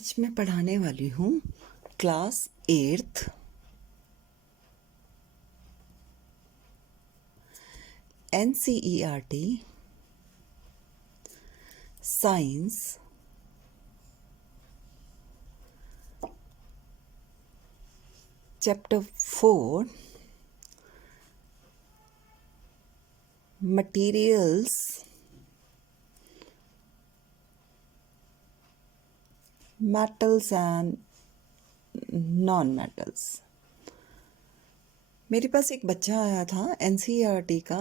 आज मैं पढ़ाने वाली हूँ class 8th NCERT science chapter 4 materials metals and non metals. मेरे पास एक बच्चा आया था NCERT का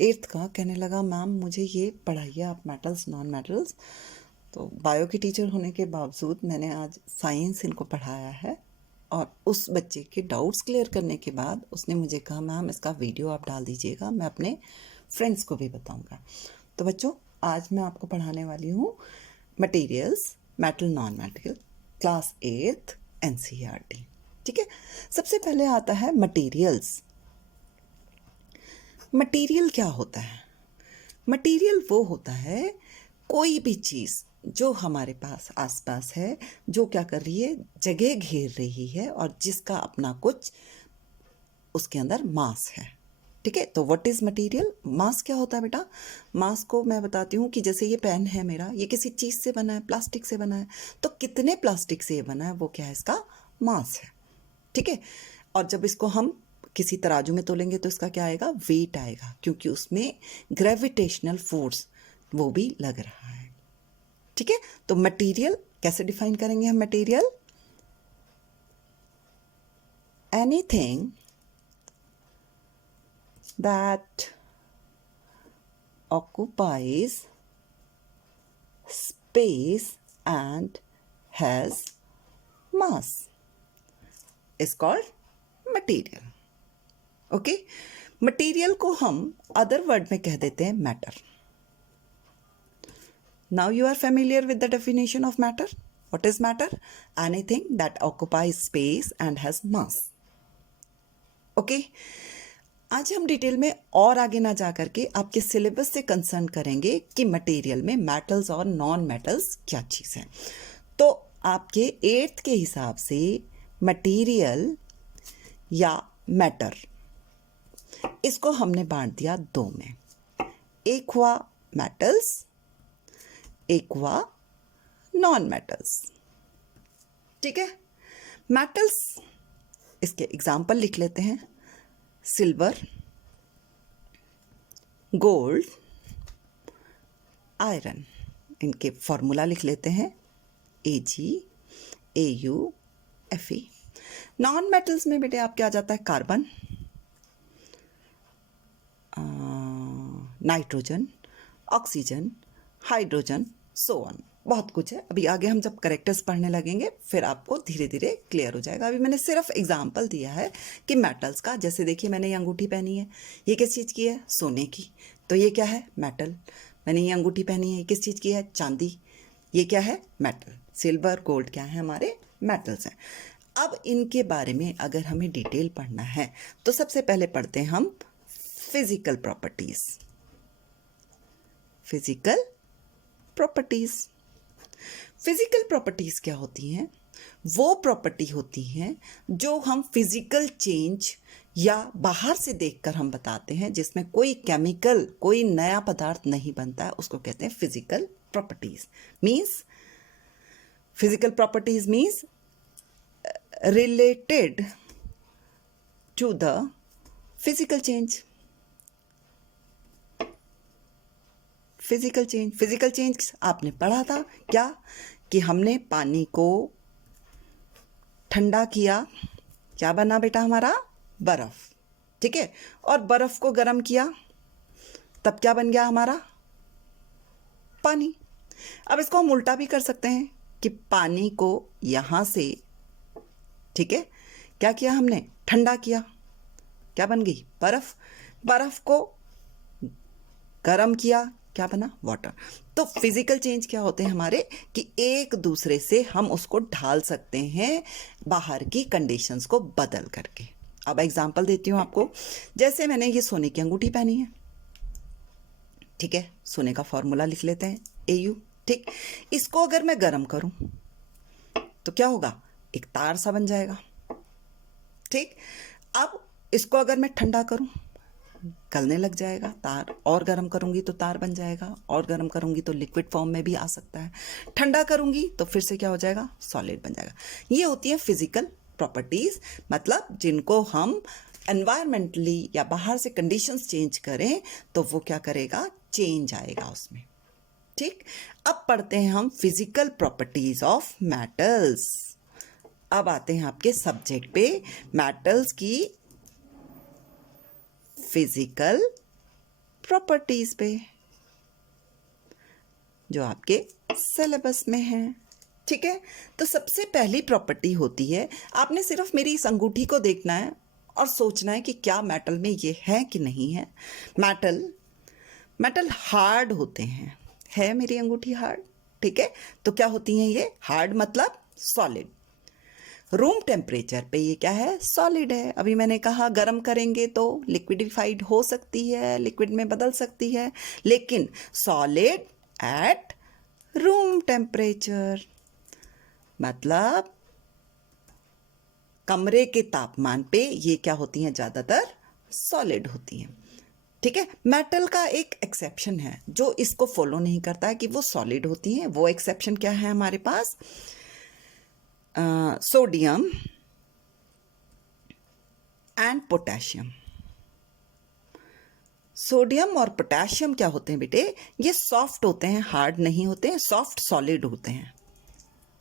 8th का, कहने लगा मैम मुझे ये पढ़ाइए आप मेटल्स नॉन मेटल्स। तो बायो की टीचर होने के बावजूद मैंने आज साइंस इनको पढ़ाया है और उस बच्चे के डाउट्स क्लियर करने के बाद उसने मुझे कहा मैम इसका वीडियो आप डाल दीजिएगा, मैं अपने फ्रेंड्स को भी बताऊंगा। तो बच्चों आज मैं आपको पढ़ाने वाली हूँ materials metal non metal class 8th NCERT। ठीक है, सबसे पहले आता है मटेरियल्स। मटेरियल क्या होता है? मटेरियल वो होता है कोई भी चीज़ जो हमारे पास आसपास है, जो क्या कर रही है, जगह घेर रही है और जिसका अपना कुछ उसके अंदर मास है। ठीक है, तो व्हाट इज़ मटेरियल? मास क्या होता है बेटा? मास को मैं बताती हूँ कि जैसे ये पेन है मेरा, ये किसी चीज़ से बना है, प्लास्टिक से बना है। तो कितने प्लास्टिक से ये बना है वो क्या है, इसका मास है। ठीक है, और जब इसको हम किसी तराजू में तोलेंगे तो इसका क्या आएगा, वेट आएगा, क्योंकि उसमें ग्रेविटेशनल फोर्स वो भी लग रहा है। ठीक है, तो मटेरियल कैसे डिफाइन करेंगे हम? Material anything that occupies space and has mass is called material. Okay, material को हम अदर वर्ड में कह देते हैं matter. Now you are familiar with the definition of matter. What is matter? Anything that occupies space and has mass. Okay, आज हम detail में और आगे ना जा करके आपके सिलेबस से कंसर्न करेंगे कि मटेरियल में मेटल्स और नॉन मेटल्स क्या चीज़ है। तो आपके 8th के हिसाब से मटेरियल या मैटर, इसको हमने बांट दिया दो में। एक हुआ मेटल्स, एक हुआ नॉन मेटल्स। ठीक है, मेटल्स इसके एग्जाम्पल लिख लेते हैं। सिल्वर, गोल्ड, आयरन, इनके फॉर्मूला लिख लेते हैं AgAuFe। नॉन मेटल्स में बेटे आपके आ जाता है carbon, nitrogen, oxygen, hydrogen, so on, बहुत कुछ है। अभी आगे हम जब करेक्टर्स पढ़ने लगेंगे फिर आपको धीरे धीरे क्लियर हो जाएगा। अभी मैंने सिर्फ एग्जांपल दिया है कि मेटल्स का। जैसे देखिए मैंने ये अंगूठी पहनी है, ये किस चीज़ की है? सोने की। तो ये क्या है? मेटल। मैंने ये अंगूठी पहनी है, किस चीज़ की है? चांदी। ये क्या है? मेटल। सिल्वर, गोल्ड क्या है? हमारे मेटल्स हैं। अब इनके बारे में अगर हमें डिटेल पढ़ना है तो सबसे पहले पढ़ते हैं हम physical properties. Physical properties, physical properties क्या होती हैं? वो प्रॉपर्टी होती हैं जो हम फिजिकल चेंज या बाहर से देखकर हम बताते हैं, जिसमें कोई केमिकल, कोई नया पदार्थ नहीं बनता है, उसको कहते हैं physical properties. Means physical properties means related to the physical change. Physical change आपने पढ़ा था क्या? कि हमने पानी को ठंडा किया, क्या बना बेटा हमारा? बर्फ। ठीक है, और बर्फ को गर्म किया तब क्या बन गया हमारा? पानी। अब इसको हम उल्टा भी कर सकते हैं कि पानी को यहां से, ठीक है, क्या किया हमने? ठंडा किया, क्या बन गई? बर्फ। बर्फ को गर्म किया, क्या बना? वाटर। तो फिजिकल चेंज क्या होते हैं हमारे कि एक दूसरे से हम उसको ढाल सकते हैं बाहर की कंडीशंस को बदल करके। अब एग्जांपल देती हूँ आपको। जैसे मैंने ये सोने की अंगूठी पहनी है, ठीक है, सोने का फॉर्मूला लिख लेते हैं AU। ठीक, इसको अगर मैं गर्म करूं तो क्या होगा, एक तार सा बन जाएगा। ठीक, अब इसको अगर मैं ठंडा करूं, गलने लग जाएगा तार, और गर्म करूंगी तो तार बन जाएगा, और गर्म करूंगी तो लिक्विड फॉर्म में भी आ सकता है, ठंडा करूंगी तो फिर से क्या हो जाएगा, सॉलिड बन जाएगा। ये होती है फिजिकल प्रॉपर्टीज, मतलब जिनको हम एनवायरमेंटली या बाहर से कंडीशंस चेंज करें तो वो क्या करेगा, चेंज आएगा उसमें। ठीक, अब पढ़ते हैं हम फिजिकल प्रॉपर्टीज ऑफ मेटल्स। अब आते हैं आपके सब्जेक्ट पे, मेटल्स की फिजिकल प्रॉपर्टीज पे, जो आपके सिलेबस में है। ठीक है, तो सबसे पहली प्रॉपर्टी होती है, आपने सिर्फ मेरी इस अंगूठी को देखना है और सोचना है कि क्या मेटल में ये है कि नहीं है। मेटल हार्ड होते हैं, है मेरी अंगूठी हार्ड? ठीक है, तो क्या होती हैं ये, हार्ड मतलब सॉलिड। रूम टेम्परेचर पे ये क्या है, सॉलिड है। अभी मैंने कहा गर्म करेंगे तो लिक्विडिफाइड हो सकती है, लिक्विड में बदल सकती है, लेकिन सॉलिड एट रूम टेम्परेचर, मतलब कमरे के तापमान पे ये क्या होती हैं, ज़्यादातर सॉलिड होती हैं। ठीक है, मेटल का एक एक्सेप्शन है जो इसको फॉलो नहीं करता है कि वो सॉलिड होती हैं। वो एक्सेप्शन क्या है हमारे पास, सोडियम एंड पोटेशियम। सोडियम और पोटेशियम क्या होते हैं बेटे, ये सॉफ्ट होते हैं, हार्ड नहीं होते हैं, सॉफ्ट सॉलिड होते हैं।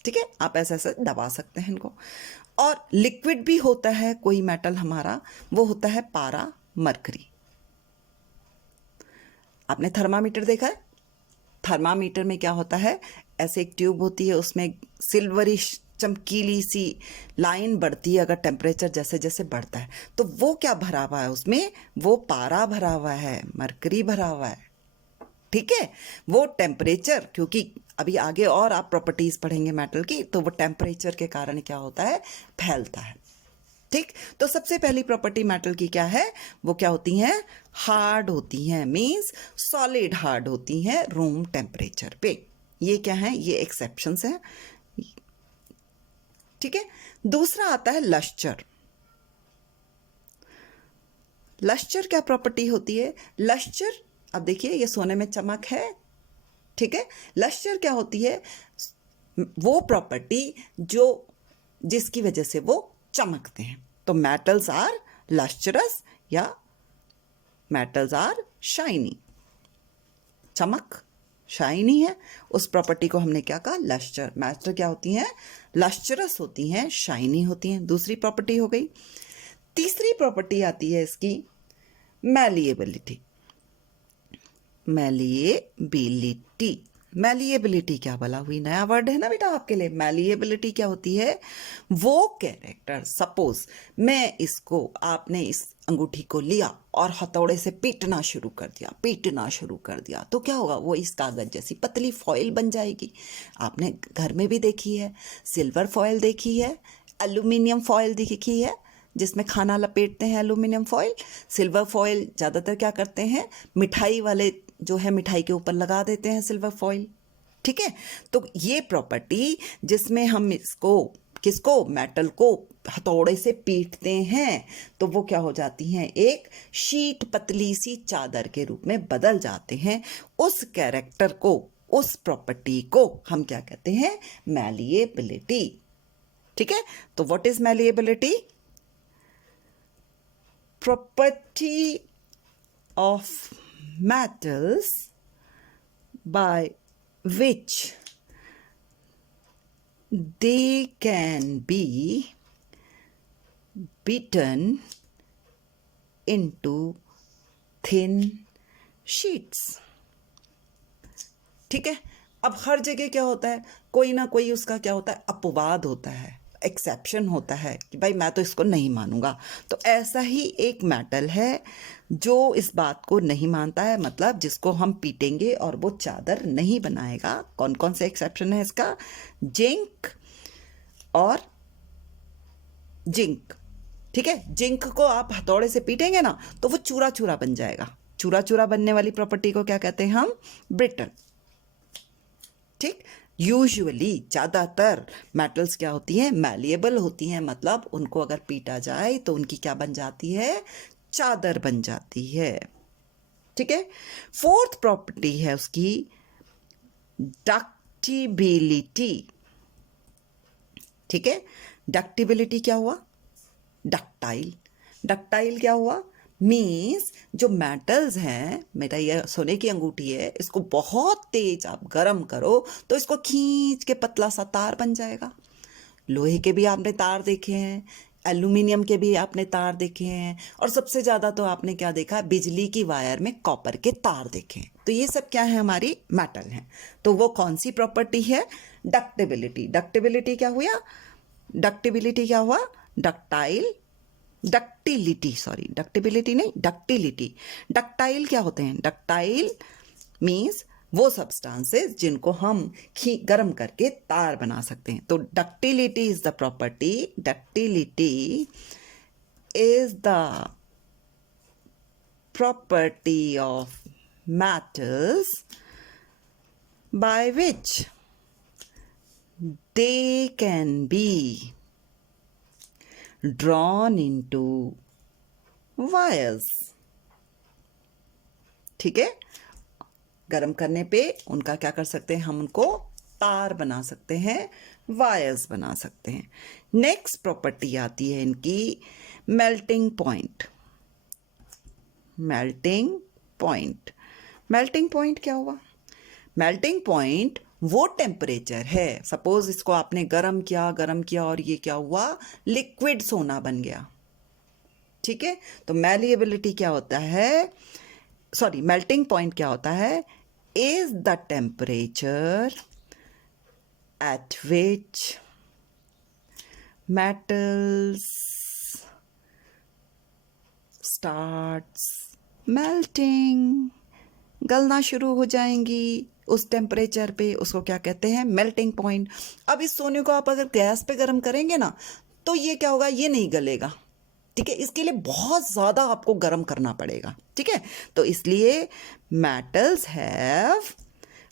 ठीक है, आप ऐसे ऐसे दबा सकते हैं इनको। और लिक्विड भी होता है कोई मेटल हमारा, वो होता है पारा मरकरी। आपने थर्मामीटर देखा है, थर्मामीटर में क्या होता है, ऐसे एक ट्यूब होती है, उसमें सिल्वरिश चमकीली सी लाइन बढ़ती है अगर टेम्परेचर जैसे जैसे बढ़ता है, तो वो क्या भरा हुआ है उसमें, वो पारा भरा हुआ है, मरकरी भरा हुआ है। ठीक है, वो टेम्परेचर, क्योंकि अभी आगे और आप प्रॉपर्टीज पढ़ेंगे मेटल की, तो वो टेम्परेचर के कारण क्या होता है, फैलता है। ठीक, तो सबसे पहली प्रॉपर्टी मेटल की क्या है, वो क्या होती हैं, हार्ड होती हैं, मींस सॉलिड हार्ड होती हैं रूम टेम्परेचर पे। ये क्या है, ये एक्सेप्शंस हैं। ठीक है, दूसरा आता है लश्चर। लश्चर क्या प्रॉपर्टी होती है, लश्चर, अब देखिए ये सोने में चमक है। ठीक है, लश्चर क्या होती है, वो प्रॉपर्टी जो जिसकी वजह से वो चमकते हैं। तो मेटल्स आर लश्चरस या मेटल्स आर शाइनी, चमक शाइनी है, उस प्रॉपर्टी को हमने क्या कहा, लश्चर। मेटल क्या होती हैं, लश्चरस होती हैं, शाइनी होती हैं। दूसरी प्रॉपर्टी हो गई। तीसरी प्रॉपर्टी आती है इसकी मैलिएबिलिटी। मैलिएबिलिटी, मैलिएबिलिटी क्या भला हुई, नया वर्ड है ना बेटा आपके लिए। मैलिएबिलिटी क्या होती है, वो कैरेक्टर, सपोज मैं इसको, आपने इस अंगूठी को लिया और हथौड़े से पीटना शुरू कर दिया, पीटना शुरू कर दिया, तो क्या होगा, वो इस कागज जैसी पतली फॉइल बन जाएगी। आपने घर में भी देखी है, सिल्वर फॉइल देखी है, एल्यूमिनियम फॉइल देखी है, जिसमें खाना लपेटते हैं एल्यूमिनियम फॉइल। सिल्वर फॉइल ज़्यादातर क्या करते हैं, मिठाई वाले जो है मिठाई के ऊपर लगा देते हैं सिल्वर फॉइल। ठीक है, तो ये प्रॉपर्टी जिसमें हम इसको, किसको, मेटल को हथौड़े से पीटते हैं तो वो क्या हो जाती हैं, एक शीट, पतली सी चादर के रूप में बदल जाते हैं। उस कैरेक्टर को, उस प्रॉपर्टी को हम क्या कहते हैं, मैलिएबिलिटी। ठीक है, तो what is malleability, property of metals by which they can be beaten into thin sheets। ठीक है, अब हर जगह क्या होता है, कोई ना कोई उसका क्या होता है, अपवाद होता है, एक्सेप्शन होता है कि भाई मैं तो इसको नहीं मानूंगा। तो ऐसा ही एक मेटल है जो इस बात को नहीं मानता है, मतलब जिसको हम पीटेंगे और वो चादर नहीं बनाएगा। कौन कौन से एक्सेप्शन है इसका, जिंक और जिंक। ठीक है, जिंक को आप हथौड़े से पीटेंगे ना तो वो चूरा चूरा बन जाएगा। चूरा चूरा बनने वाली प्रॉपर्टी को क्या कहते हैं हम, ब्रिटल। ठीक। यूजुअली ज़्यादातर मेटल्स क्या होती हैं, मैलिएबल होती हैं, मतलब उनको अगर पीटा जाए तो उनकी क्या बन जाती है, चादर बन जाती है। ठीक है। फोर्थ प्रॉपर्टी है उसकी डक्टिबिलिटी। ठीक है। डक्टिबिलिटी क्या हुआ, डक्टाइल। डक्टाइल क्या हुआ, मीन्स जो मेटल्स हैं, मेरा ये सोने की अंगूठी है, इसको बहुत तेज आप गर्म करो तो इसको खींच के पतला सा तार बन जाएगा। लोहे के भी आपने तार देखे हैं, एल्यूमिनियम के भी आपने तार देखे हैं, और सबसे ज़्यादा तो आपने क्या देखा है, बिजली की वायर में कॉपर के तार देखे हैं। तो ये सब क्या है, हमारी मेटल हैं। तो वो कौन सी प्रॉपर्टी है, डक्टिबिलिटी। डक्टिबिलिटी क्या हुआ, डक्टिबिलिटी क्या हुआ, डक्टाइल, डक्टिलिटी, सॉरी डक्टिबिलिटी नहीं, डक्टिलिटी। डक्टाइल क्या होते हैं, डक्टाइल मीन्स वो सब्सटेंसेस जिनको हम गर्म करके तार बना सकते हैं। तो ductility is the property, ductility is the property of metals by which they can be drawn into wires। ठीक है। गर्म करने पे उनका क्या कर सकते हैं, हम उनको तार बना सकते हैं, वायर्स बना सकते हैं। नेक्स्ट प्रॉपर्टी आती है इनकी melting point. Melting point, melting point क्या हुआ, मेल्टिंग पॉइंट वो टेम्परेचर है, सपोज इसको आपने गरम किया और ये क्या हुआ, लिक्विड सोना बन गया। ठीक है। तो मैलिएबिलिटी क्या होता है, सॉरी मेल्टिंग पॉइंट क्या होता है, is the temperature at which metals starts melting, गलना शुरू हो जाएंगी उस टेम्परेचर पे, उसको क्या कहते हैं, मेल्टिंग पॉइंट। अब इस सोने को आप अगर गैस पे गर्म करेंगे ना तो ये क्या होगा, ये नहीं गलेगा। ठीक है। इसके लिए बहुत ज़्यादा आपको गर्म करना पड़ेगा। ठीक है। तो इसलिए metals have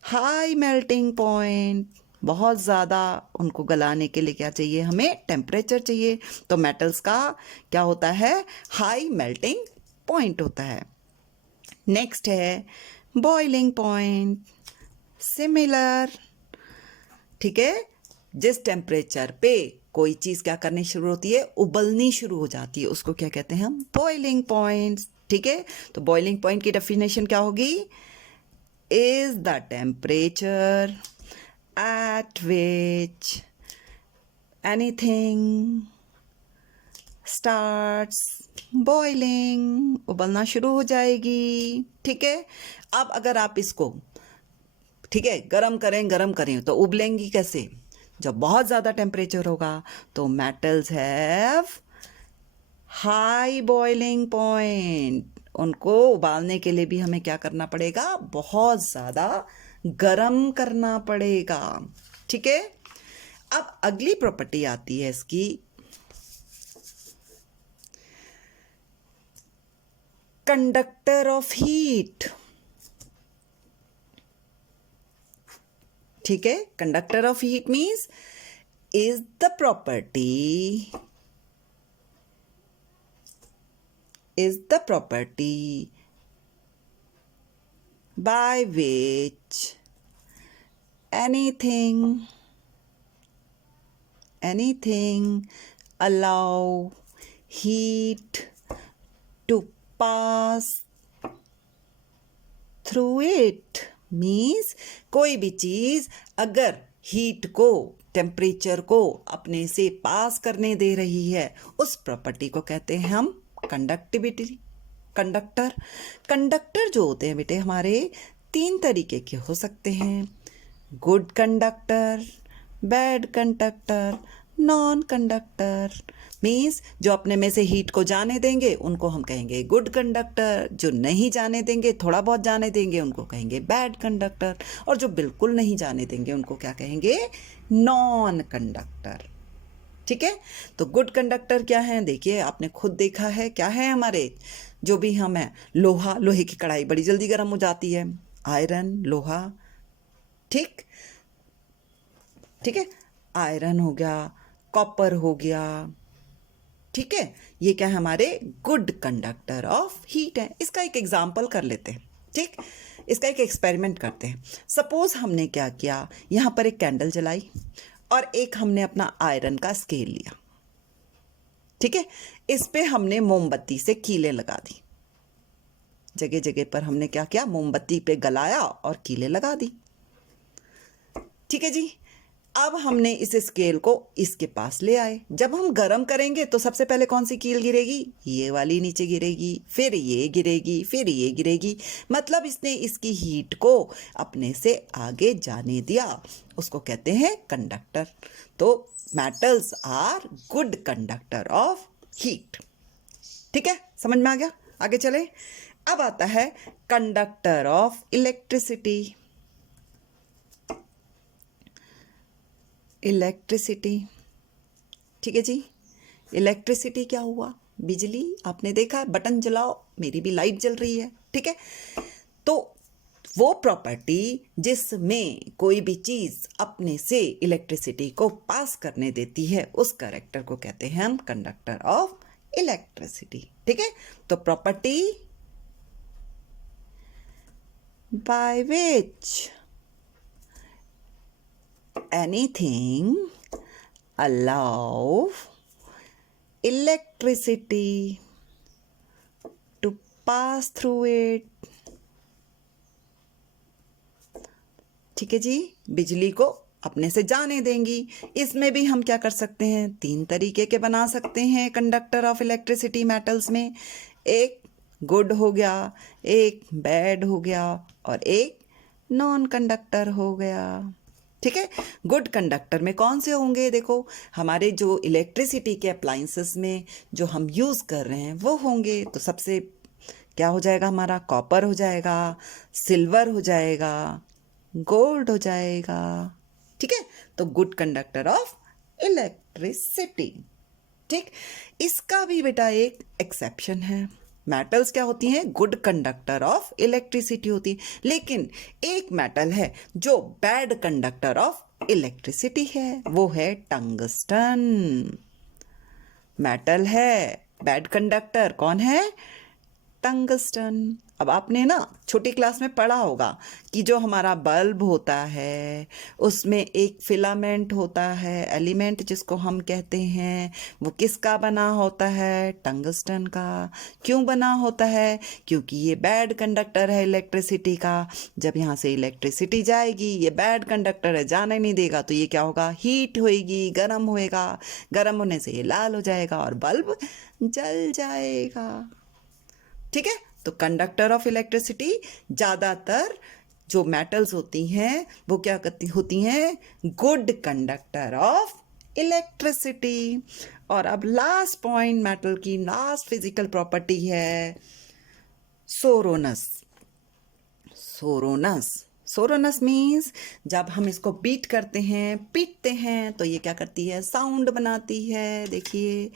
high melting point, बहुत ज़्यादा उनको गलाने के लिए क्या चाहिए, हमें टेम्परेचर चाहिए। तो मेटल्स का क्या होता है, हाई मेल्टिंग पॉइंट होता है। नेक्स्ट है बॉइलिंग पॉइंट, सिमिलर। ठीक है। जिस टेम्परेचर पे कोई चीज़ क्या करनी शुरू होती है, उबलनी शुरू हो जाती है, उसको क्या कहते हैं हम, बॉइलिंग पॉइंट। ठीक है। तो बॉइलिंग पॉइंट की डेफिनेशन क्या होगी, is the temperature at which anything starts boiling, उबलना शुरू हो जाएगी। ठीक है। अब अगर आप इसको, ठीक है, गरम करें तो उबलेंगी कैसे, जब बहुत ज़्यादा टेम्परेचर होगा। तो metals have high boiling point, उनको उबालने के लिए भी हमें क्या करना पड़ेगा, बहुत ज़्यादा गरम करना पड़ेगा। ठीक है। अब अगली प्रॉपर्टी आती है इसकी कंडक्टर ऑफ हीट। ठीक है। Conductor of heat means is the property by which anything allow heat to pass through it, means कोई भी चीज़ अगर हीट को, टेम्परेचर को अपने से पास करने दे रही है, उस प्रॉपर्टी को कहते हैं हम कंडक्टिविटी। कंडक्टर जो होते हैं बेटे हमारे 3 तरीके के हो सकते हैं, good conductor, bad conductor, non conductor. Means जो अपने में से हीट को जाने देंगे उनको हम कहेंगे गुड कंडक्टर, जो नहीं जाने देंगे, थोड़ा बहुत जाने देंगे, उनको कहेंगे बैड कंडक्टर, और जो बिल्कुल नहीं जाने देंगे उनको क्या कहेंगे, नॉन कंडक्टर। ठीक है। तो गुड कंडक्टर क्या है, देखिए आपने खुद देखा है, क्या है हमारे जो भी हम हैं, लोहे की कढ़ाई बड़ी जल्दी गर्म हो जाती है, आयरन, लोहा। ठीक। ठीक है, आयरन हो गया, कॉपर हो गया, ठीक है, ये क्या है हमारे गुड कंडक्टर ऑफ हीट है। इसका एक एग्जाम्पल कर लेते हैं, ठीक, इसका एक एक्सपेरिमेंट करते हैं। सपोज हमने क्या किया, यहाँ पर एक कैंडल जलाई और एक हमने अपना आयरन का स्केल लिया, ठीक है, इस पे हमने मोमबत्ती से कीलें लगा दी, जगह जगह पर हमने क्या किया, मोमबत्ती पे गलाया और कीलें लगा दी, ठीक है जी। अब हमने इस स्केल को इसके पास ले आए। जब हम गरम करेंगे तो सबसे पहले कौन सी कील गिरेगी, ये वाली नीचे गिरेगी, फिर ये गिरेगी, फिर ये गिरेगी। मतलब इसने इसकी हीट को अपने से आगे जाने दिया, उसको कहते हैं कंडक्टर। तो metals are good conductor of heat, ठीक है, समझ में आ गया। आगे चले, अब आता है कंडक्टर ऑफ इलेक्ट्रिसिटी। इलेक्ट्रिसिटी, ठीक है जी। इलेक्ट्रिसिटी क्या हुआ, बिजली, आपने देखा बटन जलाओ मेरी भी लाइट जल रही है, ठीक है। तो वो प्रॉपर्टी जिसमें कोई भी चीज अपने से इलेक्ट्रिसिटी को पास करने देती है, उस कैरेक्टर को कहते हैं हम कंडक्टर ऑफ इलेक्ट्रिसिटी, ठीक है। तो property by which anything allow electricity to pass through it, ठीक है जी, बिजली को अपने से जाने देंगी। इसमें भी हम क्या कर सकते हैं, तीन तरीके के बना सकते हैं कंडक्टर ऑफ इलेक्ट्रिसिटी मेटल्स में। एक गुड हो गया, एक बैड हो गया और एक नॉन कंडक्टर हो गया, ठीक है। गुड कंडक्टर में कौन से होंगे, देखो हमारे जो इलेक्ट्रिसिटी के अप्लायंसेस में जो हम यूज़ कर रहे हैं वो होंगे। तो सबसे क्या हो जाएगा हमारा, कॉपर हो जाएगा, सिल्वर हो जाएगा, गोल्ड हो जाएगा, ठीक है। तो गुड कंडक्टर ऑफ इलेक्ट्रिसिटी, ठीक। इसका भी बेटा एक एक्सेप्शन है, मेटल्स क्या होती हैं, गुड कंडक्टर ऑफ इलेक्ट्रिसिटी होती है, लेकिन एक मेटल है जो बैड कंडक्टर ऑफ इलेक्ट्रिसिटी है, वो है टंगस्टन। मेटल है बैड कंडक्टर, कौन है, टंगस्टन। अब आपने ना छोटी क्लास में पढ़ा होगा कि जो हमारा बल्ब होता है उसमें एक फिलामेंट होता है, एलिमेंट जिसको हम कहते हैं, वो किसका बना होता है, टंगस्टन का। क्यों बना होता है, क्योंकि ये बैड कंडक्टर है इलेक्ट्रिसिटी का। जब यहाँ से इलेक्ट्रिसिटी जाएगी, ये बैड कंडक्टर है, जाने नहीं देगा, तो ये क्या होगा, हीट होएगी, गर्म होएगा, गर्म होने से ये लाल हो जाएगा और बल्ब जल जाएगा, ठीक है। तो कंडक्टर ऑफ इलेक्ट्रिसिटी ज़्यादातर जो मेटल्स होती हैं वो क्या करती होती हैं, गुड कंडक्टर ऑफ इलेक्ट्रिसिटी। और अब लास्ट पॉइंट, मेटल की लास्ट फिजिकल प्रॉपर्टी है सोरोनस। सोरोनस, सोरोनस मीन्स जब हम इसको बीट करते हैं, पीटते हैं, तो ये क्या करती है, साउंड बनाती है। देखिए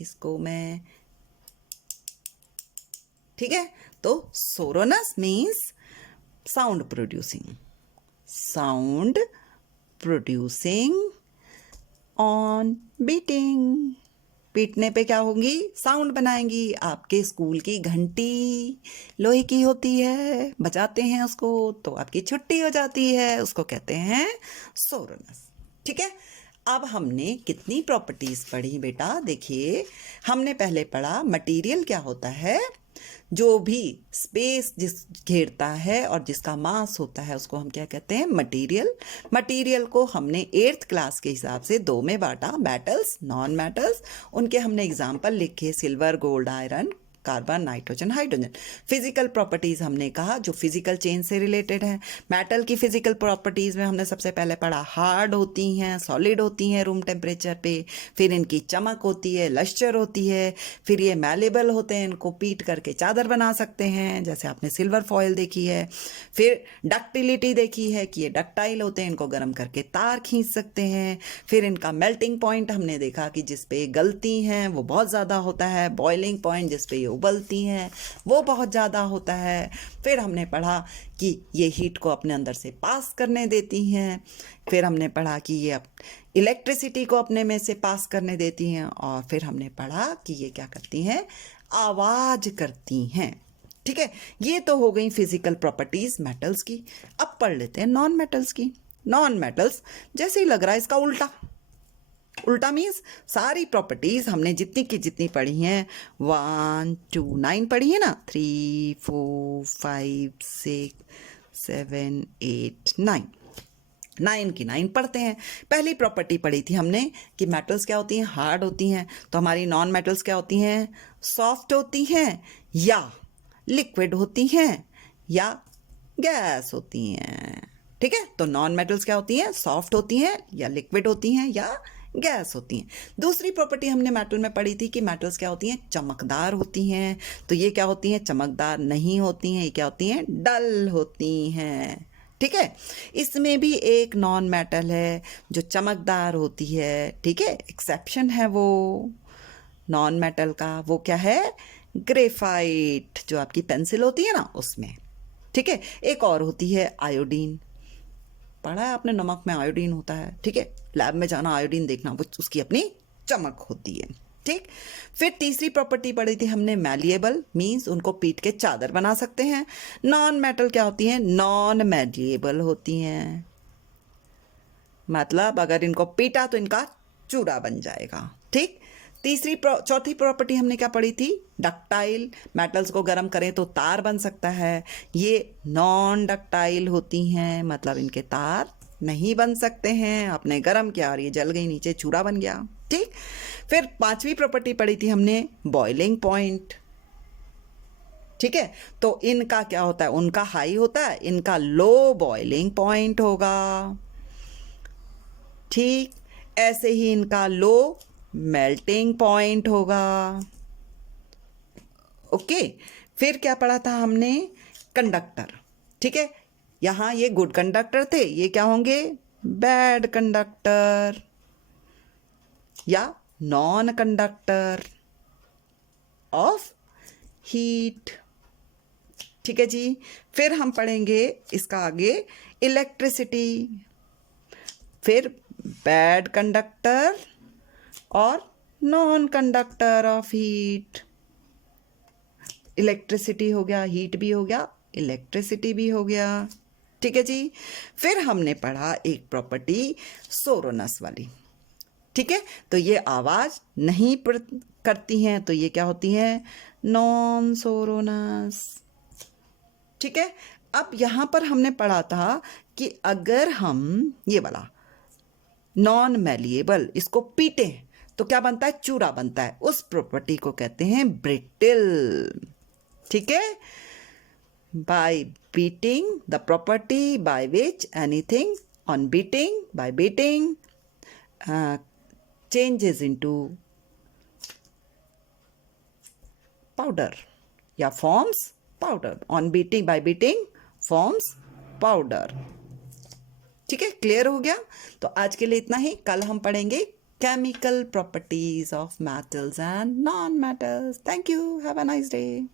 इसको मैं, ठीक है। तो sonorous means sound producing, sound producing on beating. पीटने पे क्या होंगी, साउंड बनाएंगी। आपके स्कूल की घंटी लोहे की होती है, बजाते हैं उसको तो आपकी छुट्टी हो जाती है, उसको कहते हैं सोरोनस, ठीक है। अब हमने कितनी प्रॉपर्टीज पढ़ी बेटा, देखिए हमने पहले पढ़ा मटेरियल क्या होता है, जो भी स्पेस जिस घेरता है और जिसका मास होता है उसको हम क्या कहते हैं, मटेरियल। मटेरियल को हमने 8th क्लास के हिसाब से दो में बांटा, मेटल्स, नॉन मेटल्स। उनके हमने एग्जाम्पल लिखे, silver, gold, iron, carbon, nitrogen, hydrogen. Physical properties हमने कहा जो फिजिकल चेंज से रिलेटेड है। मेटल की फिजिकल प्रॉपर्टीज में हमने सबसे पहले पढ़ा, हार्ड होती हैं, सॉलिड होती हैं रूम टेम्परेचर पे, फिर इनकी चमक होती है, लश्चर होती है, फिर ये मैलेबल होते हैं, इनको पीट करके चादर बना सकते हैं, जैसे आपने सिल्वर फॉयल देखी है। फिर डक्टिलिटी देखी है कि ये डक्टाइल होते हैं, इनको गर्म करके तार खींच सकते हैं। फिर इनका मेल्टिंग पॉइंट हमने देखा कि जिस पे गलती हैं वो बहुत ज़्यादा होता है, बॉइलिंग पॉइंट जिस पे ये उबलती हैं वो बहुत ज़्यादा होता है। फिर हमने पढ़ा कि ये हीट को अपने अंदर से पास करने देती हैं। फिर हमने पढ़ा कि ये इलेक्ट्रिसिटी को अपने में से पास करने देती हैं। और फिर हमने पढ़ा कि ये क्या करती हैं, आवाज़ करती हैं। ठीक है, ये तो हो गई फिजिकल प्रॉपर्टीज मेटल्स की। अब पढ़ लेते हैं नॉन मेटल्स की। नॉन मेटल्स जैसे ही लग रहा है इसका उल्टा। उल्टा मीन्स सारी प्रॉपर्टीज हमने जितनी की जितनी पढ़ी हैं, 1 2 9 पढ़ी है ना, 3 4 5 6 7 8 9 9 की 9 पढ़ते हैं। पहली प्रॉपर्टी पढ़ी थी हमने कि मेटल्स क्या होती हैं, हार्ड होती हैं। तो हमारी नॉन मेटल्स क्या होती हैं, सॉफ्ट होती हैं या लिक्विड होती हैं या गैस होती हैं। ठीक है, तो नॉन मेटल्स क्या होती हैं, सॉफ्ट होती हैं या लिक्विड होती हैं या गैस होती हैं। दूसरी प्रॉपर्टी हमने मेटल में पढ़ी थी कि मेटल्स क्या होती हैं, चमकदार होती हैं। तो ये क्या होती हैं, चमकदार नहीं होती हैं, ये क्या होती हैं, डल होती हैं। ठीक है, इसमें भी एक नॉन मेटल है जो चमकदार होती है। ठीक है, एक्सेप्शन है वो नॉन मेटल का, वो क्या है, ग्रेफाइट, जो आपकी पेंसिल होती है ना उसमें। ठीक है, एक और होती है आयोडीन। पढ़ा है आपने, नमक में आयोडीन होता है। ठीक है, लैब में जाना आयोडीन देखना, वो उसकी अपनी चमक होती है। ठीक, फिर तीसरी प्रॉपर्टी पढ़ी थी हमने मैलिएबल, मीन्स उनको पीट के चादर बना सकते हैं। नॉन मेटल क्या होती हैं, नॉन मैलिएबल होती हैं, मतलब अगर इनको पीटा तो इनका चूरा बन जाएगा। ठीक, चौथी प्रॉपर्टी हमने क्या पढ़ी थी, डक्टाइल, मेटल्स को गर्म करें तो तार बन सकता है। ये नॉन डक्टाइल होती हैं, मतलब इनके तार नहीं बन सकते हैं। आपने गर्म किया और ये जल गई, नीचे चूरा बन गया। ठीक, फिर पांचवी प्रॉपर्टी पढ़ी थी हमने बॉइलिंग पॉइंट। ठीक है, तो इनका क्या होता है, उनका हाई होता है, इनका लो बॉइलिंग पॉइंट होगा। ठीक, ऐसे ही इनका लो मेल्टिंग पॉइंट होगा। ओके, फिर क्या पढ़ा था हमने, कंडक्टर। ठीक है, यहां ये गुड कंडक्टर थे, ये क्या होंगे, बैड कंडक्टर या नॉन कंडक्टर ऑफ हीट। ठीक है जी, फिर हम पढ़ेंगे इसका आगे इलेक्ट्रिसिटी, फिर बैड कंडक्टर और non conductor of heat. Electricity हो गया, हीट भी हो गया, इलेक्ट्रिसिटी भी हो गया। ठीक है जी, फिर हमने पढ़ा एक प्रॉपर्टी सोरोनस वाली। ठीक है, तो ये आवाज नहीं करती हैं, तो ये क्या होती हैं, नॉन सोरोनस। ठीक है, अब यहां पर हमने पढ़ा था कि अगर हम ये वाला नॉन मैलिएबल इसको पीटे तो क्या बनता है, चूरा बनता है। उस प्रॉपर्टी को कहते हैं ब्रिटल। ठीक है, by beating, the property by which anything on beating, by beating changes into powder या forms powder. On beating, by beating forms powder. ठीक है, क्लियर हो गया। तो आज के लिए इतना ही, कल हम पढ़ेंगे chemical properties of metals and non-metals. Thank you. Have a nice day.